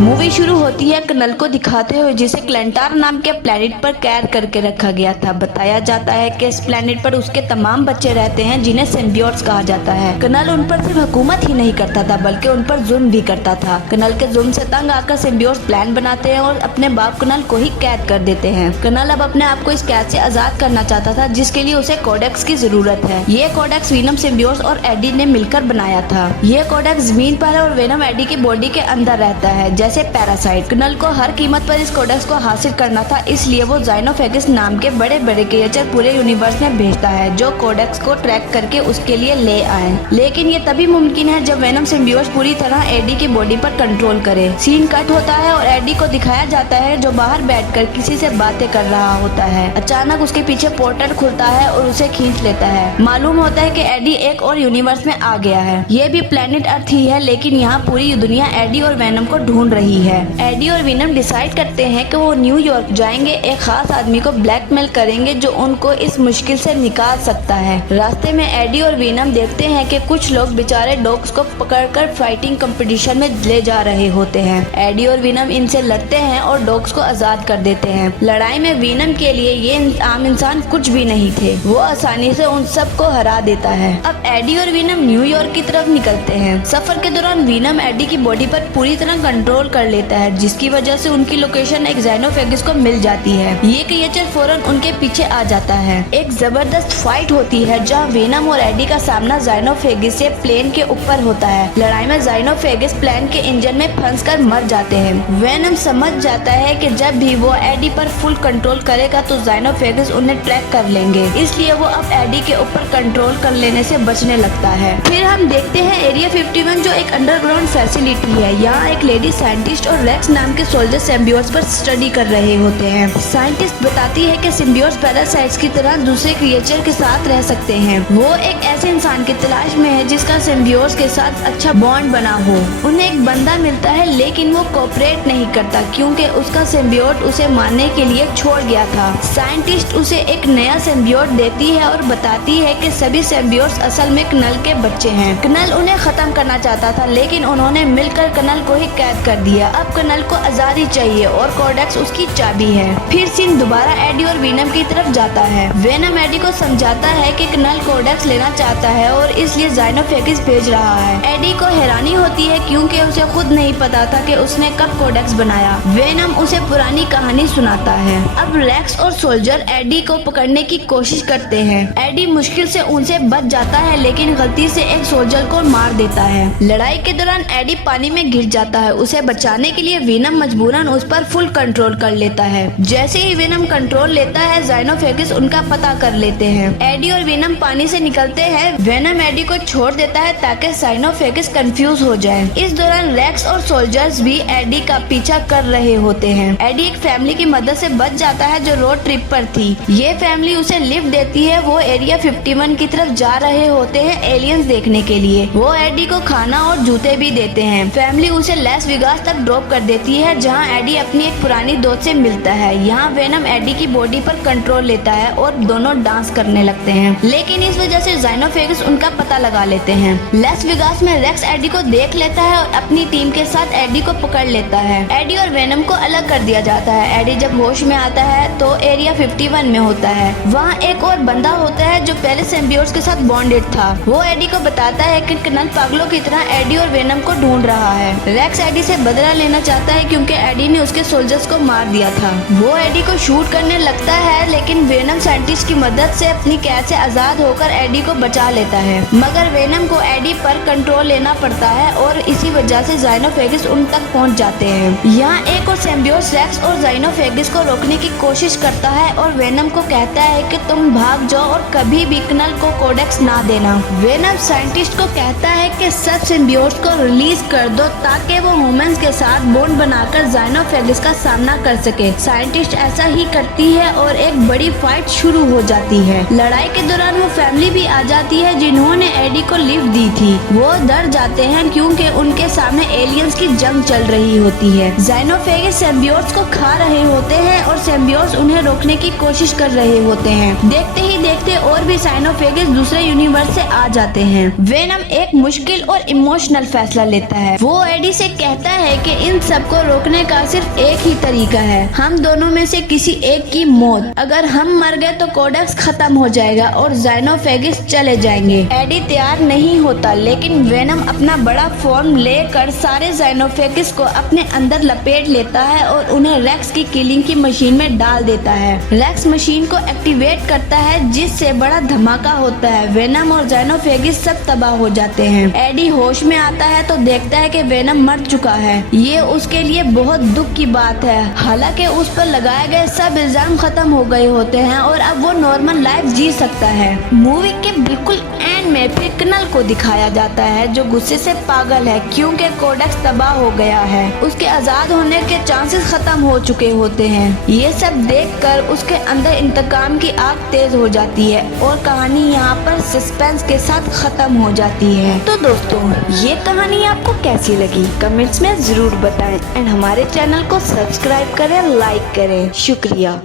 Movie शुरू होती है कनल को दिखाते हुए जिसे क्लेंटार नाम के प्लेनेट पर कैद करके रखा गया था। बताया जाता है कि इस प्लेनेट पर उसके तमाम बच्चे रहते हैं जिन्हें सिम्बियोट्स कहा जाता है। कनल उन पर सिर्फ हुकूमत ही नहीं करता था बल्कि उन पर जुल्म भी करता था। कनल के जुल्म से तंग आकर सिम्बियोट्स प्लान बनाते हैं और अपने बाप कनल को ही कैद कर देते हैं। कनल अब अपने आप को इस कैद से आजाद करना चाहता था जिसके लिए उसे कोडेक्स की जरूरत है। ये कोडेक्स वेनम, सिम्बियोट्स और एडी ने मिलकर बनाया था। ये कोडेक्स जमीन पर है और वेनम एडी की बॉडी के अंदर रहता है जैसे पैरासाइट। कनल को हर कीमत पर इस कोडेक्स को हासिल करना था, इसलिए वो ज़ाइनोफेगिस नाम के बड़े बड़े क्रिएचर पूरे यूनिवर्स में भेजता है जो कोडेक्स को ट्रैक करके उसके लिए ले आए। लेकिन ये तभी मुमकिन है जब वेनम सिम्बियोट्स पूरी तरह एडी की बॉडी पर कंट्रोल करे। सीन कट होता है और एडी को दिखाया जाता है जो बाहर बैठकर किसी से बातें कर रहा होता है। अचानक उसके पीछे पोर्टल खुलता है और उसे खींच लेता है। मालूम होता है कि एडी एक और यूनिवर्स में आ गया है। ये भी प्लेनेट अर्थ ही है, लेकिन यहाँ पूरी दुनिया एडी और वेनम को ढूंढ रही है। एडी और वेनम डिसाइड करते हैं कि वो न्यूयॉर्क जाएंगे, एक खास आदमी को ब्लैकमेल करेंगे जो उनको इस मुश्किल से निकाल सकता है। रास्ते में एडी और वेनम देखते हैं कि कुछ लोग बेचारे डॉग्स को पकड़कर फाइटिंग कंपटीशन में ले जा रहे होते हैं। एडी और वेनम इनसे लड़ते हैं और डॉग्स को आजाद कर देते हैं। लड़ाई में वेनम के लिए ये आम इंसान कुछ भी नहीं थे, वो आसानी से उन सब को हरा देता है। अब एडी और वेनम न्यूयॉर्क की तरफ निकलते हैं। सफर के दौरान वेनम एडी की बॉडी पर पूरी तरह कंट्रोल कर लेता है जिसकी वजह से उनकी लोकेशन एक ज़ाइनोफेगिस को मिल जाती है। ये क्रिएचर फौरन उनके पीछे आ जाता है। एक जबरदस्त फाइट होती है जहाँ वेनम और एडी का सामना ज़ाइनोफेगिस से प्लेन के ऊपर होता है। लड़ाई में ज़ाइनोफेगिस प्लेन के इंजन में फंसकर मर जाते हैं। वेनम समझ जाता है कि जब भी वो एडी पर फुल कंट्रोल करेगा तो ज़ाइनोफेगिस उन्हें ट्रैक कर लेंगे, इसलिए वो अब एडी के ऊपर कंट्रोल कर लेने से बचने लगता है। फिर हम देखते हैं एरिया 51 जो एक अंडरग्राउंड फैसिलिटी है। यहाँ एक लेडी साइंटिस्ट और रेक्स नाम के सोल्जर सिम्बियोट्स पर स्टडी कर रहे होते हैं। साइंटिस्ट बताती है कि सिम्बियोट्स पैरासाइट्स की तरह दूसरे क्रिएचर के साथ रह सकते हैं। वो एक ऐसे इंसान की तलाश में है जिसका सिम्बियोट्स के साथ अच्छा बॉन्ड बना हो। उन्हें एक बंदा मिलता है लेकिन वो कोऑपरेट नहीं करता क्योंकि उसका सिम्बियोट उसे मारने के लिए छोड़ गया था। साइंटिस्ट उसे एक नया सिम्बियोट देती है और बताती है कि सभी सिम्बियोट्स असल में कनल के बच्चे हैं। कनल उन्हें खत्म करना चाहता था लेकिन उन्होंने मिलकर कनल को ही कैद कर दिया। अब कनल को आजादी चाहिए और कोडेक्स उसकी चाबी है। फिर सीन दोबारा एडी और वेनम की तरफ जाता है। वेनम एडी को समझाता है कि कनल कोडेक्स लेना चाहता है और इसलिए ज़ाइनोफेगिस भेज रहा है। एडी को हैरानी होती है क्योंकि उसे खुद नहीं पता था कि उसने कब कोडेक्स बनाया। वेनम उसे पुरानी कहानी सुनाता है। अब रेक्स और सोल्जर एडी को पकड़ने की कोशिश करते हैं। एडी मुश्किल से उनसे बच जाता है लेकिन गलती से एक सोल्जर को मार देता है। लड़ाई के दौरान एडी पानी में गिर जाता है। उसे बचाने के लिए वेनम मजबूरन उस पर फुल कंट्रोल कर लेता है। जैसे ही वेनम कंट्रोल लेता है ज़ाइनोफेगिस उनका पता कर लेते हैं। एडी और वेनम पानी से निकलते हैं। वेनम एडी को छोड़ देता है ताकि ज़ाइनोफेगिस कंफ्यूज हो जाए। इस दौरान रेक्स और सोल्जर्स भी एडी का पीछा कर रहे होते हैं। एडी एक फैमिली की मदद से बच जाता है जो रोड ट्रिप पर थी। ये फैमिली उसे लिफ्ट देती है। वो एरिया 51 की तरफ जा रहे होते हैं एलियंस देखने के लिए। वो एडी को खाना और जूते भी देते हैं। फैमिली उसे लास वेगास तक ड्रॉप कर देती है जहां एडी अपनी एक पुरानी दोस्त से मिलता है। यहाँ वेनम एडी की बॉडी पर कंट्रोल लेता है और दोनों डांस करने लगते हैं, लेकिन इस वजह से ज़ाइनोफेगिस उनका पता लगा लेते हैं। लास वेगास में रेक्स एडी को देख लेता है और अपनी टीम के साथ एडी को पकड़ लेता है। एडी और वेनम को अलग कर दिया जाता है। एडी जब होश में आता है तो एरिया 51 में होता है। वहाँ एक और बंदा होता है जो पहले सिम्बियोट्स के साथ बॉन्डेड था। वो एडी को बताता है कि कनल पागलों की तरह एडी और वेनम को ढूंढ रहा है। रेक्स एडी से बदला लेना चाहता है क्योंकि एडी ने उसके सोल्जर्स को मार दिया था। वो एडी को शूट करने लगता है लेकिन वेनम साइंटिस्ट की मदद से अपनी कैद से आजाद होकर एडी को बचा लेता है, मगर वेनम को एडी पर कंट्रोल लेना पड़ता है और इसी वजह से ज़ाइनोफेगिस उन तक पहुंच जाते हैं। यहाँ एक और सिम्बियोट्स रेक्स और ज़ाइनोफेगिस को रोकने की कोशिश करता है और वेनम को कहता है कि तुम भाग जाओ और कभी भी कनल को कोडेक्स ना देना। वेनम साइंटिस्ट को कहता है कि सब सिम्बियोट्स को रिलीज कर दो ताकि वो ह्यूमंस के साथ बॉन्ड बनाकर ज़ाइनोफेगिस का सामना कर सके। साइंटिस्ट ऐसा ही करती है और एक बड़ी फाइट शुरू हो जाती है। लड़ाई के दौरान वो फैमिली भी आ जाती है जिन्होंने एडी को लिफ्ट दी थी। वो डर जाते हैं क्योंकि उनके सामने एलियंस की जंग चल रही होती है। ज़ाइनोफेगस सिम्बियोट्स को खा रहे होते हैं और सिम्बियोट्स उन्हें रोकने की कोशिश कर रहे होते हैं। देखते ही देखते और भी ज़ाइनोफेगस दूसरे यूनिवर्स से आ जाते हैं। वेनम एक मुश्किल और इमोशनल फैसला लेता है। वो एडी से कहता है कि इन सबको रोकने का सिर्फ एक ही तरीका है, हम दोनों में से किसी एक की मौत। अगर हम मर गए तो कोडेक्स खत्म हो जाएगा और ज़ाइनोफेगस चले जाएंगे। एडी तैयार नहीं होता, लेकिन वेनम अपना बड़ा फॉर्म लेकर सारे ज़ाइनोफेगस को अपने अंदर लपेट लेता है और उन्हें रेक्स की किलिंग की मशीन में डाल देता है। रेक्स मशीन को एक्टिवेट करता है जिससे बड़ा धमाका होता है। वेनम और ज़ाइनोफेगस सब तबाह हो जाते हैं। एडी होश में आता है तो देखता है कि वेनम मर चुका है। ये उसके लिए बहुत दुख की बात है। हालांकि उस पर लगाए गए सब इल्जाम खत्म हो गए होते हैं और अब वो नॉर्मल लाइफ जी सकता है। मूवी के बिल्कुल एंड में फिर कनल को दिखाया जाता है जो गुस्से से पागल है क्योंकि कोडेक्स तबाह हो गया है। उसके आजाद होने के चांसेस खत्म हो चुके होते हैं। ये सब देखकर उसके अंदर इंतकाम की आग तेज हो जाती है और कहानी यहाँ पर सस्पेंस के साथ खत्म हो जाती है। तो दोस्तों, ये कहानी आपको कैसी लगी कमेंट्स में जरूर बताएं एंड हमारे चैनल को सब्सक्राइब करें, लाइक करें। शुक्रिया।